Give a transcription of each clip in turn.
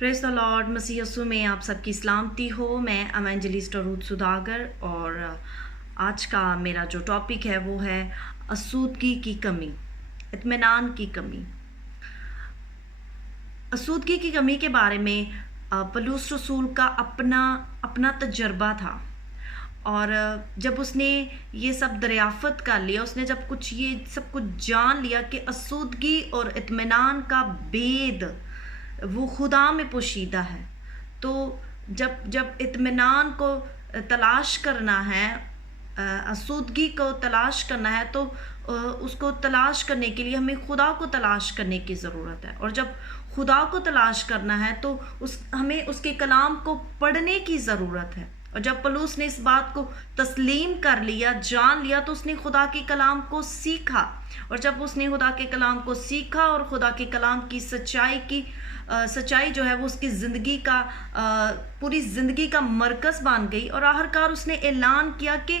Praise the lord. मसीह यीशु में आप सबकी सलामती हो। मैं एवेंजलिस्ट रूथ सुधागर और आज का मेरा जो टॉपिक है वो है आसूदगी की कमी, इत्मीनान की कमी। आसूदगी की कमी के बारे में पौलुस रसूल का अपना तजर्बा था। और जब उसने ये सब दरियाफ़त कर लिया, उसने जब ये सब कुछ जान लिया कि आसूदगी और इत्मीनान का भेद वो खुदा में पोशीदा है, तो जब इत्मीनान को तलाश करना है, आसूदगी को तलाश करना है, तो उसको तलाश करने के लिए हमें खुदा को तलाश करने की ज़रूरत है। और जब खुदा को तलाश करना है तो हमें उसके कलाम को पढ़ने की ज़रूरत है। और जब पौलुस ने इस बात को तस्लीम कर लिया, जान लिया, तो उसने खुदा के कलाम को सीखा। और जब उसने खुदा के कलाम को सीखा और खुदा के कलाम की सच्चाई जो है वो उसकी ज़िंदगी का पूरी ज़िंदगी का मरकज़ बन गई। और आखिरकार उसने ऐलान किया कि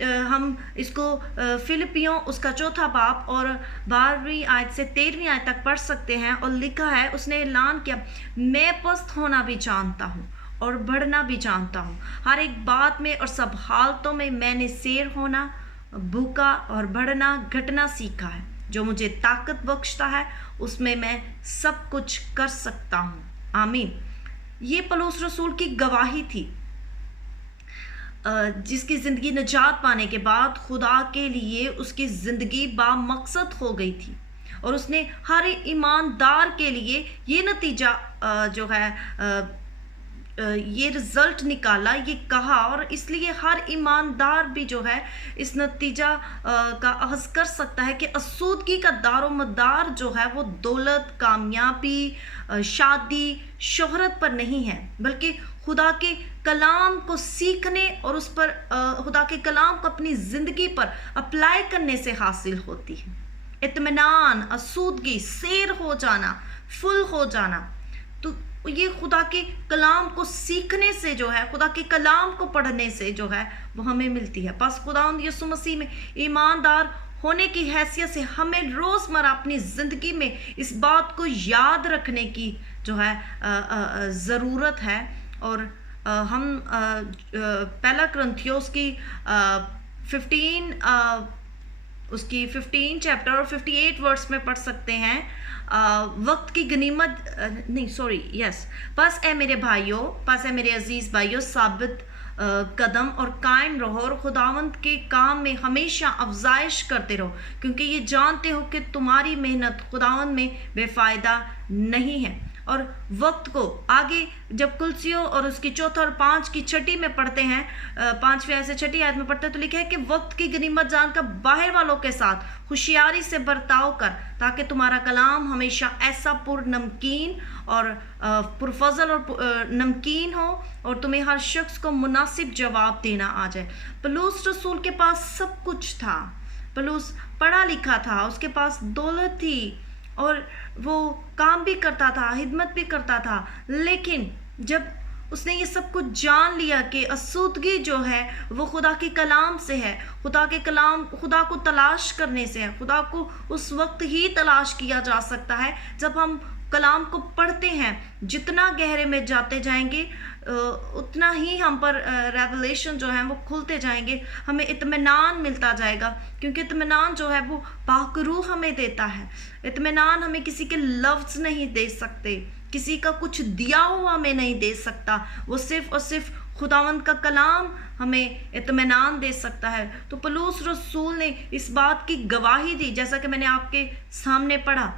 हम इसको फिलिपियों उसका 4 बाब और 12वीं आयत से 13वीं आयत तक पढ़ सकते हैं। और लिखा है, उसने ऐलान किया, मैं पस्त होना भी जानता हूँ और बढ़ना भी जानता हूँ। हर एक बात में और सब हालतों में मैंने शेर होना, भूखा और बढ़ना, घटना सीखा है। जो मुझे ताकत बख्शता है उसमें मैं सब कुछ कर सकता हूँ। आमीन। ये पौलुस रसूल की गवाही थी, जिसकी ज़िंदगी निजात पाने के बाद खुदा के लिए उसकी ज़िंदगी बामकसद हो गई थी। और उसने हर ईमानदार के लिए ये नतीजा जो है ये रिज़ल्ट निकाला, ये कहा। और इसलिए हर ईमानदार भी जो है इस नतीजा का अहज़ कर सकता है कि आसूदगी का दारोमदार जो है वो दौलत, कामयाबी, शादी, शोहरत पर नहीं है, बल्कि खुदा के कलाम को सीखने और उस पर खुदा के कलाम को अपनी ज़िंदगी पर अप्लाई करने से हासिल होती है। इत्मीनान, आसूदगी, सैर हो जाना, फुल हो जाना, तो ये खुदा के कलाम को सीखने से जो है, खुदा के कलाम को पढ़ने से जो है वो हमें मिलती है। बस खुदावंद यीशु मसीह में ईमानदार होने की हैसियत से हमें रोज़मर्रा अपनी ज़िंदगी में इस बात को याद रखने की जो है ज़रूरत है। और हम पहला कुरिन्थियों की 15 चैप्टर और 58 वर्ड्स में पढ़ सकते हैं। वक्त की गनीमत बस ए मेरे भाइयों, बस ए मेरे अजीज़ भाइयों, साबित कदम और कायम रहो और खुदावंत के काम में हमेशा अफजाइश करते रहो, क्योंकि ये जानते हो कि तुम्हारी मेहनत खुदावंत में बेफ़ायदा नहीं है। और वक्त को आगे जब कुलसियों और उसकी 4 और 5 की छठी में पढ़ते हैं, 5वीं आयत से 6ठी आयत में पढ़ते हैं, तो लिखा है कि वक्त की गनीमत जानकर बाहर वालों के साथ होशियारी से बर्ताव कर, ताकि तुम्हारा कलाम हमेशा ऐसा पुरनमकीन और पुरफजल और नमकीन हो और तुम्हें हर शख्स को मुनासिब जवाब देना आ जाए। पौलुस रसूल के पास सब कुछ था। पौलुस पढ़ा लिखा था, उसके पास दौलत थी और वो काम भी करता था, हिदमत भी करता था। लेकिन जब उसने ये सब कुछ जान लिया कि आसूदगी जो है वो खुदा के कलाम से है, खुदा को तलाश करने से है। खुदा को उस वक्त ही तलाश किया जा सकता है जब हम कलाम को पढ़ते हैं। जितना गहरे में जाते जाएंगे उतना ही हम पर रेवलेशन जो है वो खुलते जाएंगे, हमें इत्मीनान मिलता जाएगा। क्योंकि इत्मीनान जो है वो पाक रूह हमें देता है। इत्मीनान हमें किसी के लफ्ज़ नहीं दे सकते, किसी का कुछ दिया हुआ हमें नहीं दे सकता। वो सिर्फ और सिर्फ खुदावंत का कलाम हमें इत्मीनान दे सकता है। तो पौलुस रसूल ने इस बात की गवाही दी, जैसा कि मैंने आपके सामने पढ़ा,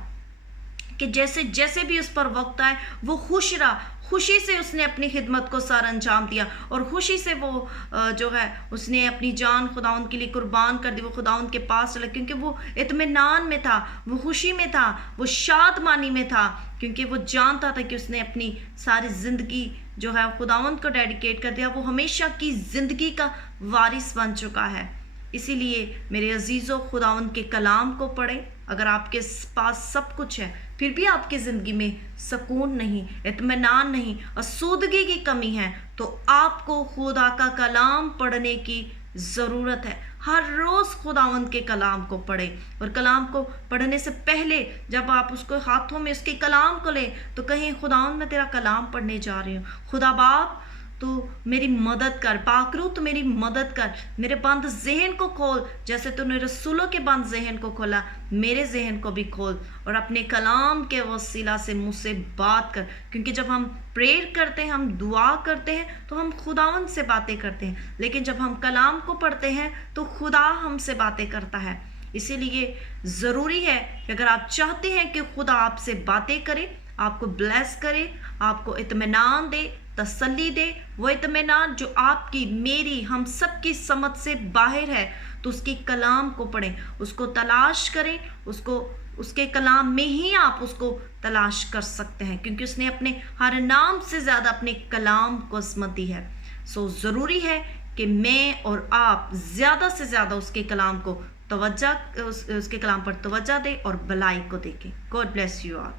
कि जैसे जैसे भी उस पर वक्त आए वो खुश रहा, खुशी से उसने अपनी खिदमत को सर अंजाम दिया और खुशी से वो जो है उसने अपनी जान खुदावंत के लिए कुर्बान कर दी। वो खुदावंत के पास चला क्योंकि वो इत्मीनान में था, वो खुशी में था, वो शादमानी में था, क्योंकि वो जानता था कि उसने अपनी सारी ज़िंदगी जो है खुदावंत को डेडिकेट कर दिया। वो हमेशा की ज़िंदगी का वारिस बन चुका है। इसीलिए मेरे अजीज़ों, खुदावंत के कलाम को पढ़ें। अगर आपके पास सब कुछ है फिर भी आपकी ज़िंदगी में सुकून नहीं, इत्मीनान नहीं, आसूदगी की कमी है, तो आपको खुदा का कलाम पढ़ने की ज़रूरत है। हर रोज़ खुदावंद के कलाम को पढ़ें। और कलाम को पढ़ने से पहले जब आप उसको हाथों में उसके कलाम को लें तो कहें, खुदावंद मैं तेरा कलाम पढ़ने जा रही हूँ, खुदा बाप तू मेरी मदद कर, पाकरू तू मेरी मदद कर, मेरे बंद जहन को खोल, जैसे तूने रसूलों के बंद जहन को खोला मेरे जहन को भी खोल, और अपने कलाम के वसीला से मुझसे बात कर। क्योंकि जब हम प्रेयर करते हैं, हम दुआ करते हैं तो हम खुदावंद से बातें करते हैं, लेकिन जब हम कलाम को पढ़ते हैं तो खुदा हमसे बातें करता है। इसीलिए ज़रूरी है कि अगर आप चाहते हैं कि खुदा आपसे बातें करे, आपको ब्लेस करे, आपको इत्मीनान दे, तसल्ली दे, वो इत्मीनान जो आपकी, मेरी, हम सब की समझ से बाहर है, तो उसकी कलाम को पढ़ें, उसको तलाश करें, उसको उसके कलाम में ही आप उसको तलाश कर सकते हैं, क्योंकि उसने अपने हर नाम से ज़्यादा अपने कलाम को अज़मत दी है। सो ज़रूरी है कि मैं और आप ज़्यादा से ज़्यादा उसके कलाम को उसके कलाम पर तवज्जो दें और भलाई को देखें। God bless you all.